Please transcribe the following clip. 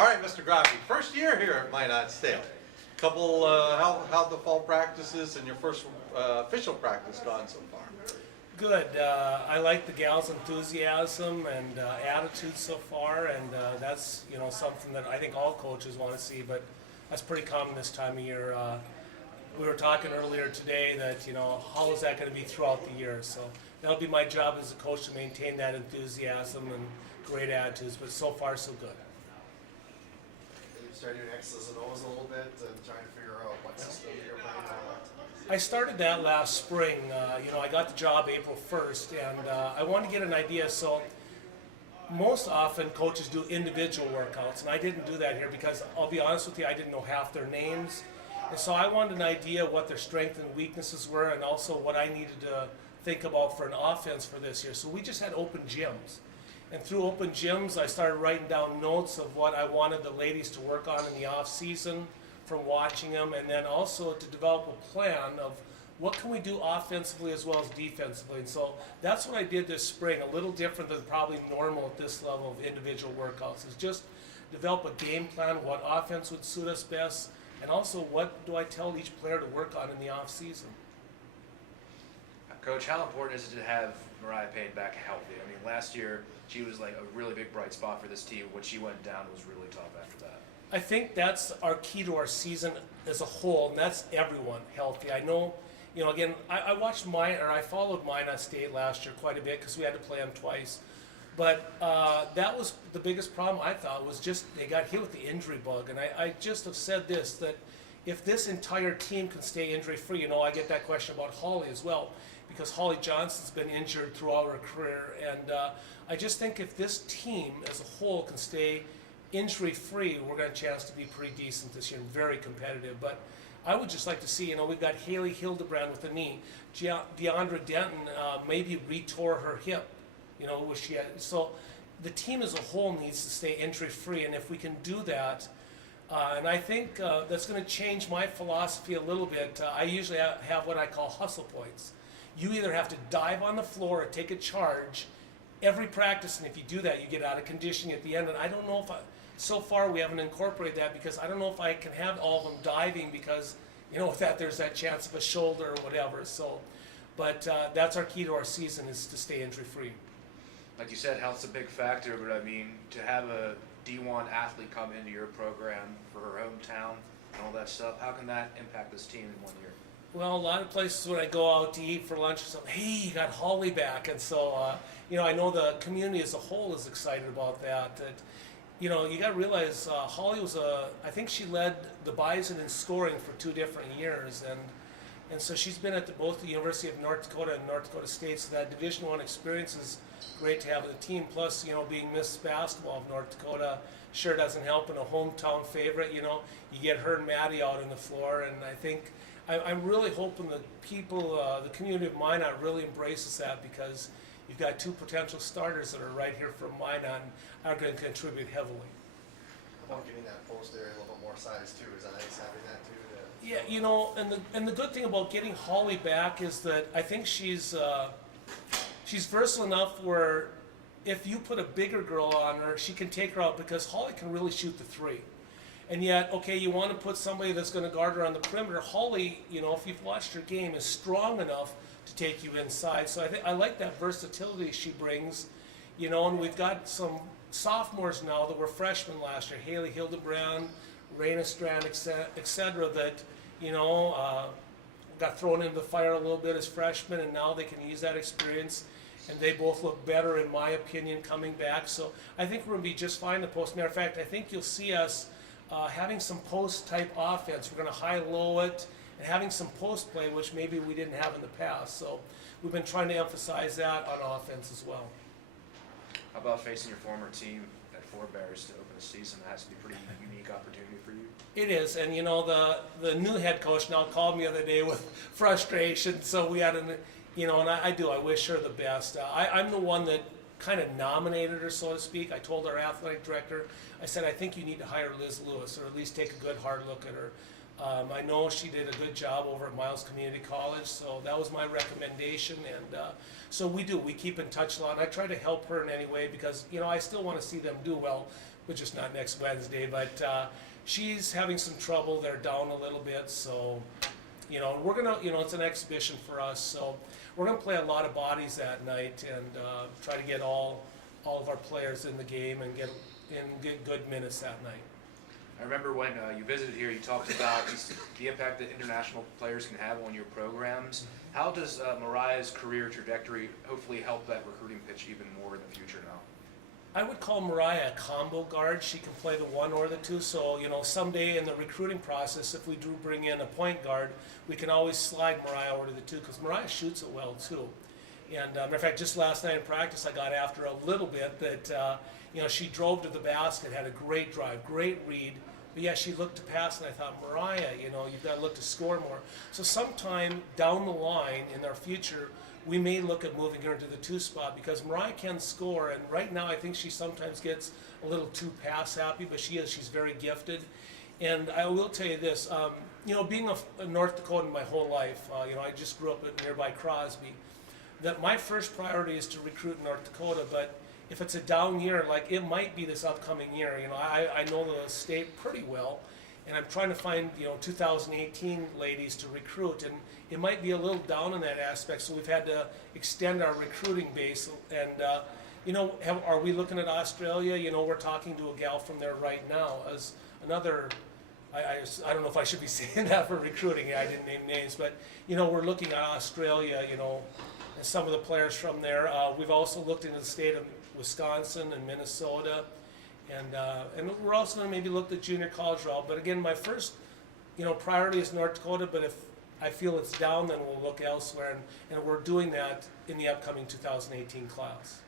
All right, Mr. Graupe, first year here at Minot State. Couple, how the fall practices and your first official practice gone so far? Good. I like the gals' enthusiasm and attitude so far, and that's something that I think all coaches want to see. But that's pretty common this time of year. We were talking earlier today that how is that going to be throughout the year? So that'll be my job as a coach to maintain that enthusiasm and great attitudes. But so far, so good. You started doing X's and O's a little bit and trying to figure out what system you're playing on. I started that last spring. I got the job April 1st, and I wanted to get an idea. So most often coaches do individual workouts, and I didn't do that here because I'll be honest with you, I didn't know half their names. And so I wanted an idea what their strengths and weaknesses were, and also what I needed to think about for an offense for this year. So we just had open gyms. And through open gyms, I started writing down notes of what I wanted the ladies to work on in the off season from watching them, and then also to develop a plan of what can we do offensively as well as defensively. And so that's what I did this spring, a little different than probably normal at this level of individual workouts, is just develop a game plan, what offense would suit us best, and also what do I tell each player to work on in the off season. Coach, how important is it to have Mariah Payne back healthy? I mean, last year she was like a really big bright spot for this team. When she went down, it was really tough after that. I think that's our key to our season as a whole, and that's everyone healthy. I know, again, I followed Minot State last year quite a bit because we had to play them twice. But that was the biggest problem I thought was just they got hit with the injury bug. And I just have said this, that if this entire team can stay injury free, I get that question about Holly as well, because Holly Johnson's been injured throughout her career. And I just think if this team as a whole can stay injury-free, we're going to have a chance to be pretty decent this year and very competitive. But I would just like to see, we've got Haley Hildebrand with a knee. Deandra Denton maybe retore her hip, which she had. So the team as a whole needs to stay injury-free, and if we can do that, and I think that's going to change my philosophy a little bit. I usually have what I call hustle points. You either have to dive on the floor or take a charge every practice, and if you do that, you get out of conditioning at the end. And I don't know if so far we haven't incorporated that because I don't know if I can have all of them diving because, with that there's that chance of a shoulder or whatever. So, but that's our key to our season is to stay injury free. Like you said, health's a big factor, but I mean, to have a D1 athlete come into your program for her hometown and all that stuff, how can that impact this team in 1 year? Well, a lot of places when I go out to eat for lunch or something, hey, you got Holly back. And so, I know the community as a whole is excited about that. You got to realize Holly was I think she led the Bison in scoring for 2 different years. And so she's been at both the University of North Dakota and North Dakota State. So that Division I experience is great to have with the team. Plus, being Miss Basketball of North Dakota sure doesn't help, and a hometown favorite. You get her and Maddie out on the floor. And I think I'm really hoping that people, the community of Minot really embraces that because you've got 2 potential starters that are right here from Minot and are going to contribute heavily. How about getting that post area a little bit more size too? Is that nice having that too? Yeah, and the good thing about getting Holly back is that I think she's versatile enough where if you put a bigger girl on her, she can take her out because Holly can really shoot the 3. And yet, okay, you want to put somebody that's going to guard her on the perimeter. Holly, if you've watched her game, is strong enough to take you inside. So I like that versatility she brings, and we've got some sophomores now that were freshmen last year, Haley Hildebrand, Raina Strand, etc. that, got thrown into the fire a little bit as freshmen, and now they can use that experience, and they both look better, in my opinion, coming back. So I think we're going to be just fine in the post. Matter of fact, I think you'll see us having some post-type offense. We're going to high-low it and having some post play, which maybe we didn't have in the past. So we've been trying to emphasize that on offense as well. How about facing your former team at Fort Bears to open the season? That has to be a pretty unique opportunity for you. It is, and the new head coach now called me the other day with frustration. So we had and I wish her the best. I'm the one that kind of nominated her, so to speak. I told our athletic director, I said, I think you need to hire Liz Lewis, or at least take a good hard look at her. I know she did a good job over at Miles Community College, so that was my recommendation. And so we keep in touch a lot. And I try to help her in any way because, I still want to see them do well. which is not next Wednesday, but she's having some trouble. They're down a little bit, so we're gonna, it's an exhibition for us, so we're gonna play a lot of bodies that night and try to get all of our players in the game and get good minutes that night. I remember when you visited here, you talked about the impact that international players can have on your programs. How does Mariah's career trajectory hopefully help that recruiting pitch even more in the future now? I would call Mariah a combo guard. She can play the one or the two. So, someday in the recruiting process, if we do bring in a point guard, we can always slide Mariah over to the two because Mariah shoots it well too. And matter of fact, just last night in practice, I got after a little bit that, she drove to the basket, had a great drive, great read. But yeah, she looked to pass, and I thought, Mariah, you've got to look to score more. So sometime down the line in our future, we may look at moving her to the two spot because Mariah can score, and right now I think she sometimes gets a little too pass happy, but she's very gifted. And I will tell you this, being a North Dakotan my whole life, I just grew up at nearby Crosby, that my first priority is to recruit in North Dakota, but if it's a down year, like it might be this upcoming year, I know the state pretty well, and I'm trying to find, 2018 ladies to recruit, and it might be a little down in that aspect, so we've had to extend our recruiting base, and, are we looking at Australia? We're talking to a gal from there right now as another, I don't know if I should be saying that for recruiting, I didn't name names, but, we're looking at Australia, and some of the players from there. We've also looked into the state of Wisconsin and Minnesota, and we're also going to maybe look at junior college route. But again, my first, priority is North Dakota. But if I feel it's down, then we'll look elsewhere, and we're doing that in the upcoming 2018 class.